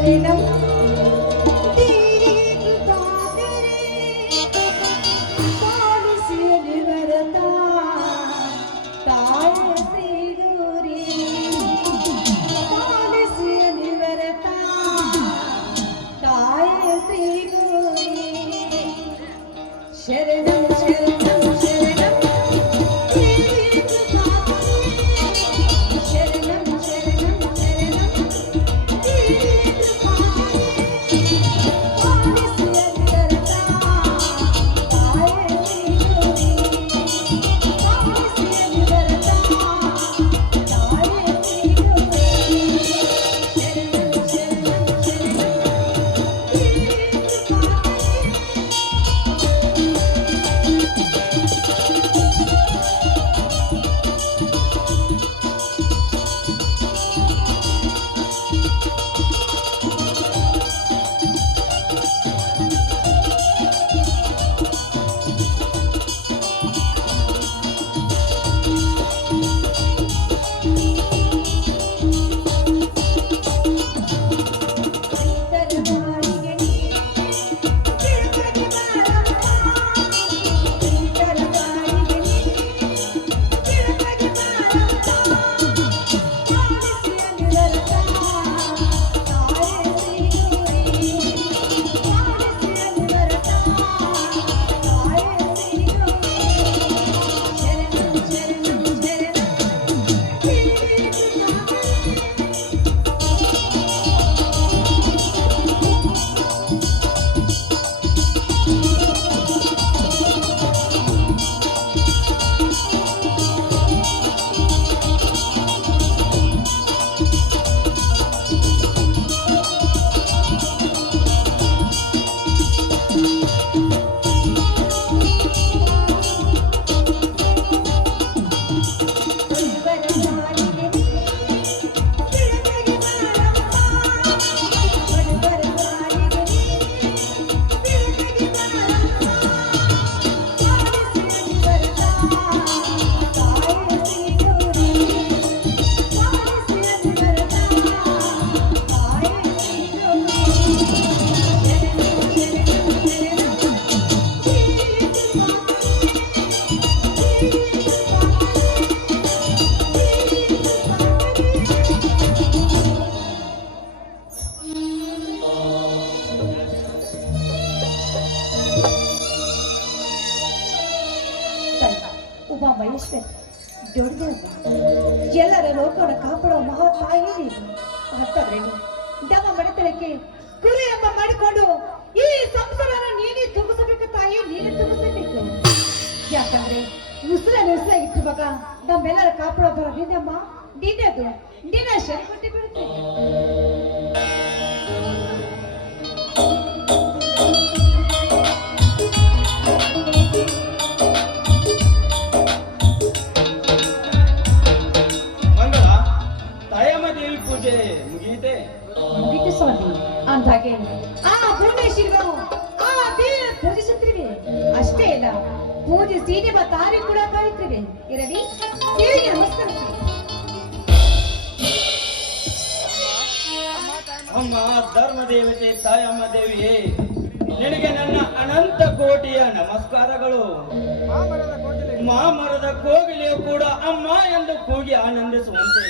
Catalina ಲೋಕವನ್ನು ಕಾಪಾಡೋ ಮಹಾ ತಾಯಿ ನೀನು ಹಾಗಾದ್ರೆ ನಮ್ಮ ಮನೆತನಕ್ಕೆ ಗುರು ಎಂಬ ಮಾಡಿಕೊಂಡು ಈ ಸಂಸಾರನ ನೀನೇ ತುಂಬಿಸಬೇಕು ತಾಯಿ, ನೀನೇ ತುಂಬಿಸಬೇಕು. ಯಾಕಂದ್ರೆ ಉಸಿರ ಉಸಿರ ಇಟ್ಟು ಮಗ ನಮ್ಮೆಲ್ಲರ ಕಾಪಾಡೋ ಬರ ನಿನ್ನಮ್ಮ, ನಿನ್ನದು. ನಿನ್ನ ಶರಿ ಕೊಟ್ಟು ಪೂಜಿಸಿ ನಿಮ್ಮ ತಾರಿ ಕೂಡ ಕಾಯುತ್ತಿವೆ ಇರಲಿ ದೇವಿಗೆ ನಮಸ್ಕಾರ ಅಮ್ಮ ಧರ್ಮ ದೇವತೆ ತಾಯಮ್ಮ ದೇವಿಯೇ, ನಿನಗೆ ನನ್ನ ಅನಂತ ಕೋಟಿಯ ನಮಸ್ಕಾರಗಳು. ಮಾಮರದ ಕೋಗಿಲೆಯು ಕೂಡ ಅಮ್ಮ ಎಂದು ಕೂಗಿ ಆನಂದಿಸುವಂತೆ.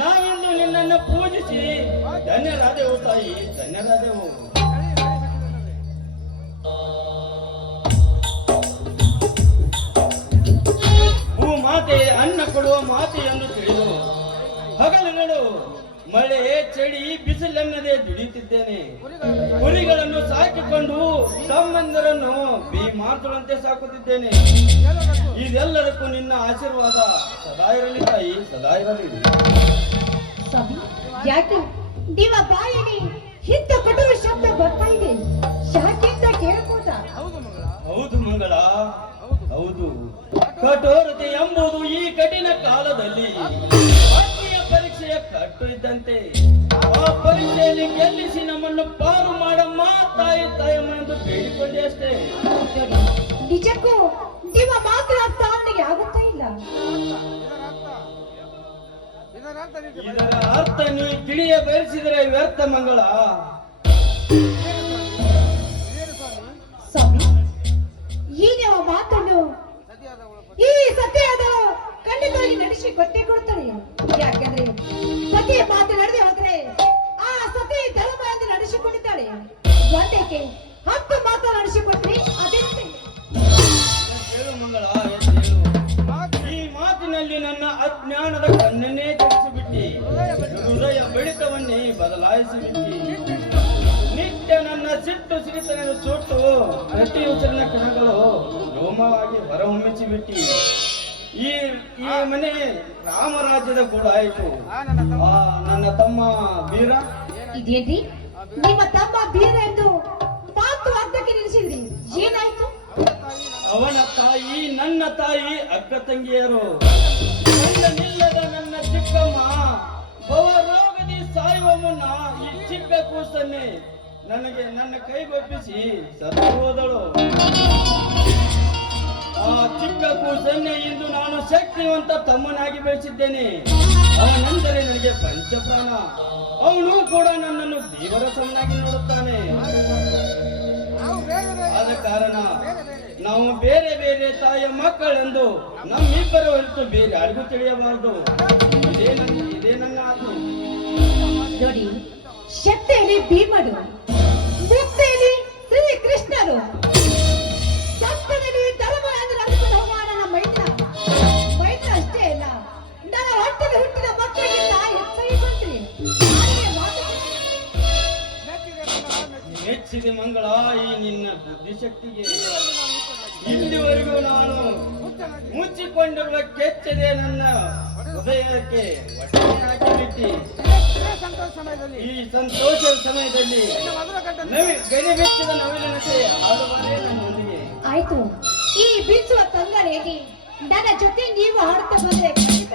ನಾವಿಂದು ನಿನ್ನನ್ನು ಪೂಜಿಸಿ, ಧನ್ಯರಾದೆವು ತಾಯಿ, ಧನ್ಯರಾದೆವು. ಮಾತೆ ಅನ್ನ ಕೊಡುವ ಮಾತೆಯನ್ನು ತಿಳಿದು ಹಗಲುಗಳು ಮಳೆ ಚಳಿ ಬಿಸಿಲೆನ್ನದೆ ದುಡಿಯುತ್ತಿದ್ದೇನೆ. ಕುರಿಗಳನ್ನು ಸಾಕಿಕೊಂಡು ತಮ್ಮಂದರನ್ನು ಬಿ ಮಾತುಳಂತೆ ಸಾಕುತ್ತಿದ್ದೇನೆ. ಇದೆಲ್ಲದಕ್ಕೂ ನಿನ್ನ ಆಶೀರ್ವಾದ ಸದಾ ಇರಲಿ ತಾಯಿ, ಸದಾ ಇರಲಿ. ಯಾಕೆ? ನಿಮ್ಮ ಶಬ್ದ ನಿಜಕ್ಕೂ ನಿಮ್ಮ ಮಾತ್ರ ಅರ್ಥ ಅವನಿಗೆ ಆಗುತ್ತಾ ಇಲ್ಲ? ಇದರ ಅರ್ಥ ನೀವು ತಿಳಿಯ ಬಯಸಿದರೆ ವ್ಯರ್ಥ ಮಂಗಳ. ಬದಲಾಯಿಸಿಬಿಟ್ಟಿ ನಿತ್ಯ ನನ್ನ ಸಿಟ್ಟು ಸಿರಿತನದ ಚೋಟು ಪ್ರತಿ ಉಸಿರಿನ ಕಣಗಳು ರೋಮವಾಗಿ ಹೊರಹೊಮ್ಮಿಸಿಬಿಟ್ಟಿ ಈ ಈ ಮನೆ ರಾಮರಾಜ್ಯದ ಕೂಡ ಆಯ್ತು. ಆ ನನ್ನ ತಮ್ಮ. ಬೀರ ಇದೇನ್ರಿ? ನಿಮ್ಮ ತಮ್ಮ ಬೀರ ಎಂದು ಮಾತು ಅರ್ಧಕ್ಕೆ ನಿಲ್ಲಿಸಿದ್ರಿ ಏನಾಯ್ತು? ಅವನ ತಾಯಿ ನನ್ನ ತಾಯಿ ಅಕ್ಕ ತಂಗಿಯರು. ನಿಲ್ಲದ ನನ್ನ ಚಿಕ್ಕಮ್ಮ ರೋಗದಿ ಸಾಯುವ ಮುನ್ನ ಈ ಚಿಕ್ಕ ಕೂಸನ್ನೇ ನನಗೆ ನನ್ನ ಕೈಗೊಪ್ಪಿಸಿ ಸತ್ತು ಹೋದಳು. ಆ ಚಿಕ್ಕ ಕೂಸನ್ನೇ ಇಂದು ನಾನು ಶಕ್ತಿವಂತ ತಮ್ಮನಾಗಿ ಬೆಳೆಸಿದ್ದೇನೆ. ಅವನೆಂದರೆ ನನಗೆ ಪಂಚಪ್ರಾಣ. ಅವನು ಕೂಡ ನನ್ನನ್ನು ದೇವರ ಸಮನಾಗಿ ನೋಡುತ್ತಾನೆ. ಆದ ಕಾರಣ ನಾವು ಬೇರೆ ಬೇರೆ ತಾಯಿಯ ಮಕ್ಕಳೆಂದು ನಮ್ಮಿಬ್ಬರ ಹೊರತು ಬೇರೆ ಯಾರಿಗೂ ತಿಳಿಯಬಾರದು. ಇದೇ ನನ್ನ ಇದೇ ನನ್ನ ಆಜ್ಞೆ. ನೋಡಿ, ಶಕ್ತಿಯಲ್ಲಿ ಭೀಮರು ಮುಕ್ತಿಯಲ್ಲಿ ಶ್ರೀ ಕೃಷ್ಣರು ಸತ್ಯದಲ್ಲಿ ಧರ್ಮ ಮೈತ್ರ. ಅಷ್ಟೇ ಹುಟ್ಟಿದ ಮಂಗಳ ಈ ನಿನ್ನ ಬುದ್ಧಿಶಕ್ತಿಗೆ. ಇಲ್ಲಿವರೆಗೂ ನಾನು ಮುಚ್ಚಿಕೊಂಡಿರುವ ಕೆಚ್ಚದೆ ನನ್ನ ಹೃದಯಕ್ಕೆ ಒಟ್ಟೆ ಹಾಕಿಬಿಟ್ಟಿ ಈ ಸಂತೋಷದ ಸಮಯದಲ್ಲಿ ನವಿಲಿನತೆ ಆಯ್ತು. ಈ ಬೀಸುವ ತೊಂದರೆಗೆ ನನ್ನ ಜೊತೆ ನೀವು ಹಾಡುತ್ತಾ ಬಂದ್ರೆ ಖಂಡಿತ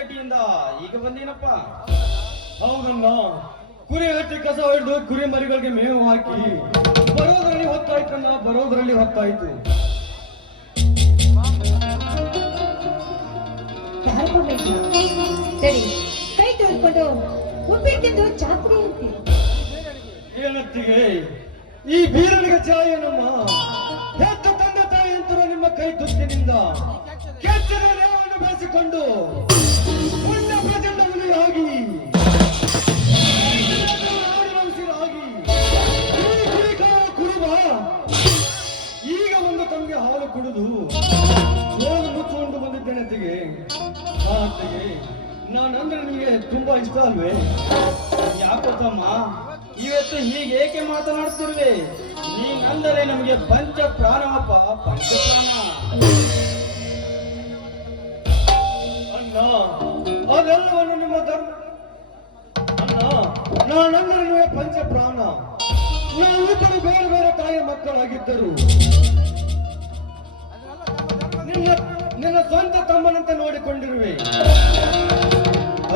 ದಡ್ಡಿಯಿಂದ ಈಗ ಬಂದೇನಪ್ಪ? ಹೌದಣ್ಣ. ಕುರಿ ಹಟ್ಟಿ ಕಸ ಹಿಡಿದು ಕುರಿ ಮರಿಗಳಿಗೆ ಮೇವು ಹಾಕಿ ಬರೋದ್ರಲ್ಲಿ ಹೊತ್ತಾಯ್ತಣ್ಣ ಬರೋದ್ರಲ್ಲಿ ಹೊತ್ತಾಯ್ತು. ಸರಿ ಕೈ ತೊಳ್ಕೊಂಡು ಉಪ್ಪಿಟ್ಟಿದ್ದು ಅಂತೀವಿ ಏನತ್ತಿಗೆ? ಈ ಬೀರನಿಗೆ ಚಾಯನಮ್ಮ ಹೆತ್ತು ತಂದೆ ತಾಯಿ ಅಂತರೋ ನಿಮ್ಮ ಕೈ ತುತ್ತಿನಿಂದ ಕೆಚ್ಚದ ರೇವನ್ನು ಬೆಳೆಸಿಕೊಂಡು ಕುರುಬ ಈಗ ಒಂದು ತಮಗೆ ಹಾಲು ಕುಡಿದು ಜೋರು ಮುಚ್ಚಿಕೊಂಡು ಬಂದಿದ್ದೇನೆ ಅತ್ತಿಗೆ. ಅತ್ತಿಗೆ ನಾನಂದ್ರೆ ನಿಮಗೆ ತುಂಬಾ ಇಷ್ಟ ಅಲ್ವೇ? ಯಾಕೋ ತಮ್ಮ, ಇವತ್ತು ಹೀಗೆ ಏಕೆ ಮಾತನಾಡ್ತಿರುವೆ? ನೀನಂದರೆ ನಮಗೆ ಪಂಚ ಪ್ರಾಣವಪ್ಪ ಪಂಚ ನೀವೇ ಪಂಚ ಪ್ರಾಣ ನಾವಿಬ್ಬರು ಬೇರೆ ಬೇರೆ ತಾಯಿಯ ಮಕ್ಕಳಾಗಿದ್ದರು. ನಿನ್ನ ಸ್ವಂತ ತಮ್ಮನಂತೆ ನೋಡಿಕೊಂಡಿರುವೆ.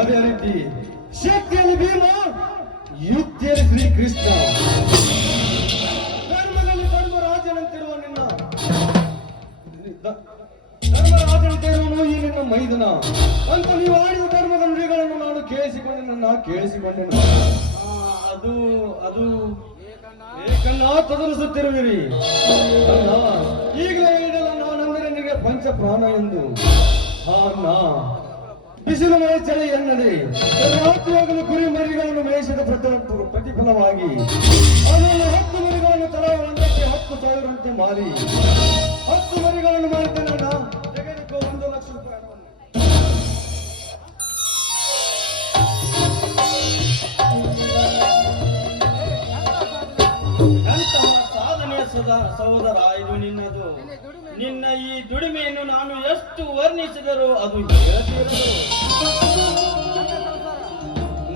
ಅದೇ ರೀತಿ ಶಕ್ತಿಯಲ್ಲಿ ಭೀಮ ಯುದ್ಧಿಯಲ್ಲಿ ಶ್ರೀಕೃಷ್ಣ. ಧರ್ಮದಲ್ಲಿ ಧರ್ಮರಾಜನಂತಿರುವ ನಿನ್ನ. ಇರುವನು ಈ ನಿನ್ನ ಮೈದನ ಅಂತ ನೀವು ಆಡಿದ ಧರ್ಮದ ನುಡಿಗಳನ್ನು ನಾನು ಕೇಳಿಸಿಕೊಂಡೆನನ್ನ ಕೇಳಿಸಿಕೊಂಡೆನು. ಆ, ಅದು ಅದು ಏಕನ್ನ ತದರಿಸುತ್ತಿರುವಿರಿ ಈಗಲೇ ಹೇಳಲ್ಲ ನಾನಂದರೆ ನಿನಗೆ ಪಂಚ ಪ್ರಾಣ ಎಂದು. ಹಾ ನಾ ಬಿಸಿಲು ಮಳೆ ಚಳಿ ಎನ್ನದೆ ರಾತ್ರಿಯಾಗಲು ಕುರಿ ಮರಿಗಳನ್ನು ಮೇಯಿಸಿದ ಪ್ರತಿ- ಪ್ರತಿಫಲವಾಗಿ. ಅದನ್ನು ಹತ್ತು ಮರಿಗಳನ್ನು ತಲಾ ಹತ್ತು ಸಾವಿರಂತೆ ಮಾರಿ. ಹತ್ತು ಮರಿಗಳನ್ನು ಒಂದು ಲಕ್ಷ ರೂಪಾಯಿ ಸಾಧನೆಯ ಸಹೋದರ ಇದು ನಿನ್ನದು ನಿನ್ನ ಈ ದುಡಿಮೆಯನ್ನು ನಾನು ಎಷ್ಟು ವರ್ಣಿಸಿದರೂ ಅದು ಹೇಳತೀರದು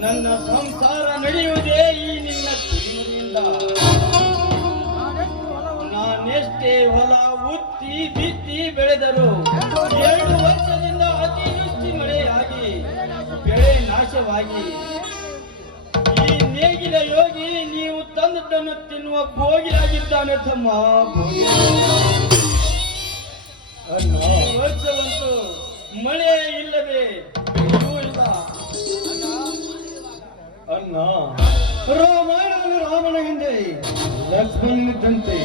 ನನ್ನ ಸಂಸಾರ ನಡೆಯುವುದೇ ಈ ನಿನ್ನ ದುಡಿಮೆಯಿಂದ ನಾನೆಷ್ಟೇ ಹೊಲ ಉತ್ತಿ ಬಿತ್ತಿ ಬೆಳೆದರು ಎರಡು ವರ್ಷದಿಂದ ಅತಿವೃಷ್ಟಿ ಮಳೆಯಾಗಿ, ಬೆಳೆ ನಾಶವಾಗಿ. ಈ ನೇಗಿಲ ಯೋಗಿ ನೀವು ತಂದದ್ದನ್ನು ತಿನ್ನುವ ಭೋಗಿಯಾಗಿದ್ದಾನೆ ತಮ್ಮ. ಭೋಗಿ ವರ್ಷವಂತೂ ಮಳೆ ಇಲ್ಲದೆ ಅನ್ನ. ರಾಮಾಯಣದಲ್ಲಿ ರಾಮನ ಹಿಂದೆ ಲಕ್ಷ್ಮಣನಿದ್ದಂತೆ.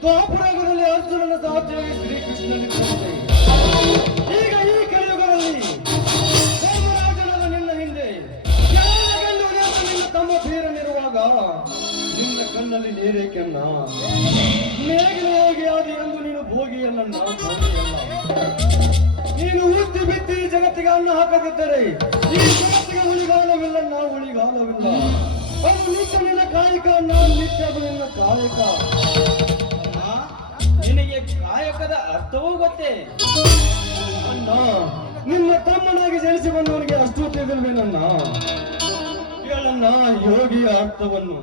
ದ್ವಾಪರಾಗದಲ್ಲಿ ಅರ್ಜುನನ ಸಾಧ್ಯ ಶ್ರೀಕೃಷ್ಣನಿದ್ದಂತೆ ಈಗ ಈ ಕಲಿಯುಗದಲ್ಲಿ ನಿನ್ನ ಹಿಂದೆ ನಿನ್ನ ತಮ್ಮ ಬೀರನಿರುವಾಗ ನಿನ್ನ ಕಣ್ಣಲ್ಲಿ ನೀರೇಕೆನ್ನ ಹೋಗಿ ಆದಿ ಎಂದು ನೀನು ಭೋಗಿಯನ್ನ ನೀನು ಉತ್ತಿ ಬಿತ್ತಿ ಜಗತ್ತಿಗೆ ಅನ್ನ ಹಾಕದಿದ್ದರೆ ಈ ಜಗತ್ತಿಗೆ ಉಳಿಗಾಲವಿಲ್ಲ ನಾವು ಉಳಿಗಾಲವಿಲ್ಲ ಅದು ನಿತ್ಯ ನಿನ್ನ ಕಾಯಕ ನಾನು ನಿತ್ಯ ನಿನ್ನ ಕಾಯಕ. ನಿನಗೆ ಕಾಯಕದ ಅರ್ಥವೂ ಗೊತ್ತೇ? ಅಣ್ಣ, ನಿನ್ನ ತಮ್ಮನಾಗಿ ಜನಿಸಿ ಬಂದವನಿಗೆ ಅಷ್ಟು ತಿಳಿದಿಲ್ವೇ ನನ್ನ ಕೇಳಣ್ಣ ಯೋಗಿಯ ಅರ್ಥವನ್ನು.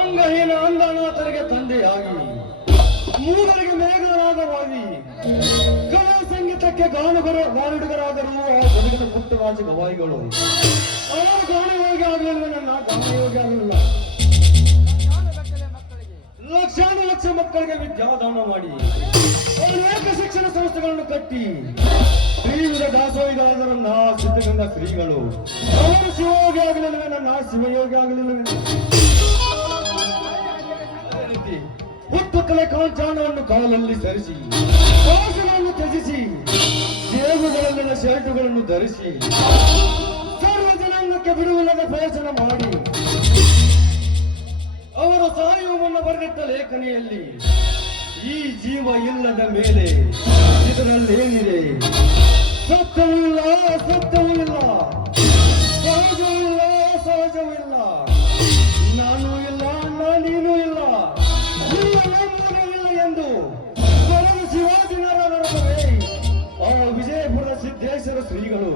ಅಂಗಹೀನ ಅಂಗನಾಥರಿಗೆ ತಂದೆಯಾಗಿ, ಮೂಗರಿಗೆ ಮೇಘನಾದವಾಗಿ ಕಲಾ ಸಂಗೀತಕ್ಕೆ ಗಾನುಗರ ಗಾನುಡುಗರಾದರು ಆ ಜಗದ ಪುಟ್ಟರಾಜ ಗವಾಯಿಗಳು. ಅವರು ಗಾನಯೋಗಿ ಆಗಲಿಲ್ಲ, ನನ್ನ ಗಾನಯೋಗಿ ಆಗಲಿಲ್ಲ. ಲಕ್ಷಾನು ಲಕ್ಷ ಮಕ್ಕಳಿಗೆ ವಿದ್ಯಾದಾನ ಮಾಡಿ. ಅನೇಕ ಶಿಕ್ಷಣ ಸಂಸ್ಥೆಗಳನ್ನು ಕಟ್ಟಿ. ಶ್ರೀವಿಧ ದಾಸೋಹಿಗಳಾದರನ್ನ ಸಿದ್ಧಗಂಗಾ ಶ್ರೀಗಳು ಅವರು ಶಿವಯೋಗಿ ಆಗಲಿಲ್ಲ ನನ್ನ ಶಿವಯೋಗಿ ಆಗಲಿಲ್ಲ ಹುಟ್ಟು ಕಲೆ ಕಾಂಚಾಣವನ್ನು ಕಾಲಲ್ಲಿ ಸರಿಸಿ ಕಾಸುಗಳನ್ನು ತ್ಯಜಿಸಿ ದೇಗುಗಳಲ್ಲಿನ ಶರ್ಟುಗಳನ್ನು ಧರಿಸಿ, ಸರ್ವ ಜನಾಂಗಕ್ಕೆ ಬಿಡುವಿಲ್ಲದ ಪ್ರಯೋಜನ ಮಾಡಿ. ಅವರು ಸಹಾಯವನ್ನು ಮುನ್ನ ಬರೆದಿಟ್ಟ ಲೇಖನಿಯಲ್ಲಿ, ಈ ಜೀವ ಇಲ್ಲದ ಮೇಲೆ ಇದರಲ್ಲಿ ಏನಿದೆ ಸತ್ಯವಿಲ್ಲ ಸತ್ಯವಿಲ್ಲ ಸಹಜವಿಲ್ಲ ಸಹಜವಿಲ್ಲ ನಾನು ಇಲ್ಲ ನಾನೇನು ಇಲ್ಲ ಇಲ್ಲ ಎಂದು ನಾರಾಯಣ ಆ ವಿಜಯಪುರದ ಸಿದ್ದೇಶ್ವರ ಶ್ರೀಗಳು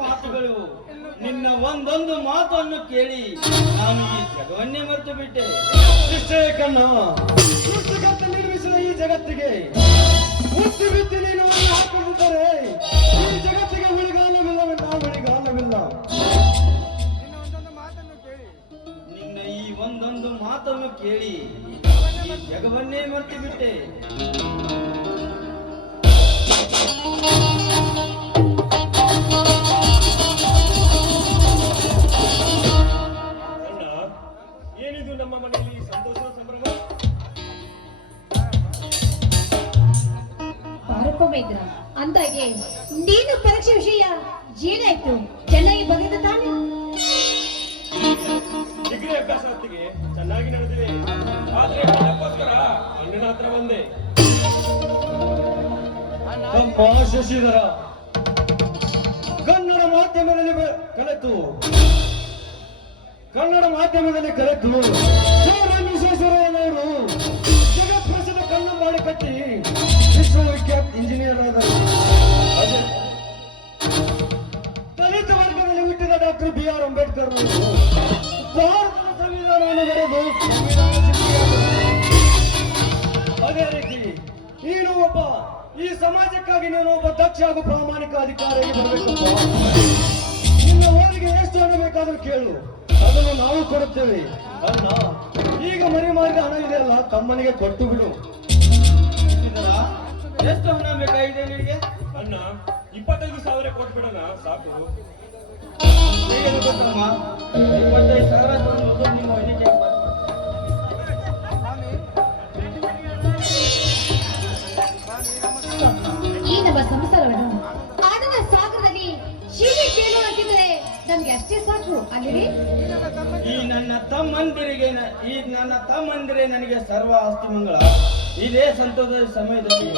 ಮಾತುಗಳು. ನಿನ್ನ ಒಂದೊಂದು ಮಾತನ್ನು ಕೇಳಿ ನಾನು ಈ ಜಗವನ್ನೇ ಮರೆತು ಬಿಟ್ಟೆ ಕಣ್ಣ ಸೃಷ್ಟಿಕರ್ತ ನಿರ್ಮಿಸಿದ ಈ ಜಗತ್ತಿಗೆ ಹುಟ್ಟಿ ಬಿತ್ತಿ ನೀನು ಹಾಕಿಬಿಟ್ಟರೆ ಈ ಜಗತ್ತಿಗೆ ಉಳಿಗಾಲವಿಲ್ಲವೆಲ್ಲ ಉಳಿಗಾಲವಿಲ್ಲ ನಿನ್ನ ಈ ಒಂದೊಂದು ಮಾತನ್ನು ಕೇಳಿ ಈ ಜಗವನ್ನೇ ಮರೆತು ಬಿಟ್ಟೆ ಚೆನ್ನಾಗಿ ಬಂದಿದ್ದ ತಾನೆ? ಡಿಗ್ರಿ ಅಭ್ಯಾಸ ಹೊತ್ತಿಗೆ ಚೆನ್ನಾಗಿ ನಡೆದಿದೆ. ಆದ್ರೆ ಅದಕ್ಕೋಸ್ಕರ ಅಣ್ಣನ ಹತ್ರ ಬಂದೆ. ತಮ್ಮ ಶಶಿಧರ. ಕನ್ನಡ ಮಾಧ್ಯಮದಲ್ಲಿ ಕಲಿತು. ಕನ್ನಡ ಮಾಧ್ಯಮದಲ್ಲಿ ಕಲಿತು. ವಿಶ್ವೇಶ್ವರಯ್ಯನವರು ಜಗತ್ಪ್ರಸಿದ್ಧ ಕಣ್ಣು ಮಾಡಿ ಕಟ್ಟಿ ವಿಶ್ವವಿಖ್ಯಾತ ಇಂಜಿನಿಯರ್ ಆದರು ಡಾಕ್ಟರ್ ಬಿ ಆರ್ ಅಂಬೇಡ್ಕರ್ ಭಾರತದ ಸಂವಿಧಾನವನ್ನು ಬರೆದು. ಅದೇ ರೀತಿ ನೀನು ಒಬ್ಬ ಈ ಸಮಾಜಕ್ಕಾಗಿ ನೀನು ಒಬ್ಬ ದಕ್ಷ ಹಾಗೂ ಪ್ರಾಮಾಣಿಕ ಅಧಿಕಾರಿಯಾಗಿ ಬರಬೇಕು ನಿನ್ನ ಓದಿಗೆ ಎಷ್ಟು ಹಣ ಬೇಕಾದ್ರೂ ಕೇಳು. ಅದನ್ನು ನಾವು ಕೊಡುತ್ತೇವೆ. ಅಲ್ಲ, ಈಗ ಮನೆ ಮಾರ್ಗ ಹಣ ಇದೆಯಲ್ಲ ತಮ್ಮನಿಗೆ ಕೊಟ್ಟು ಬಿಡು. ಎಷ್ಟು ಹಣ ಬೇಕಾಗಿದೆ ನಿನಗೆ? ಅಣ್ಣ, ಇಪ್ಪತ್ತೈದು ಸಾವಿರ ಕೊಟ್ಬಿಡೋಣ, ಸಾಕು. ಗೊತ್ತಮ್ಮ ಇಪ್ಪತ್ತೈದು ಸಾವಿರ ಈ ನಮ್ಮ ಸಾಗರದಲ್ಲಿ ಅಷ್ಟೇ ಸಾಕು ಅಲ್ಲಿ ಈ ನನ್ನ ತಮ್ಮಂದಿರಿಗೆ ಈ ನನ್ನ ತಮ್ಮಂದಿರೇ ನನಗೆ ಸರ್ವ ಆಸ್ತಿ ಮಂಗಳ. ಇದೇ ಸಂತೋಷದ ಸಮಯದಲ್ಲಿ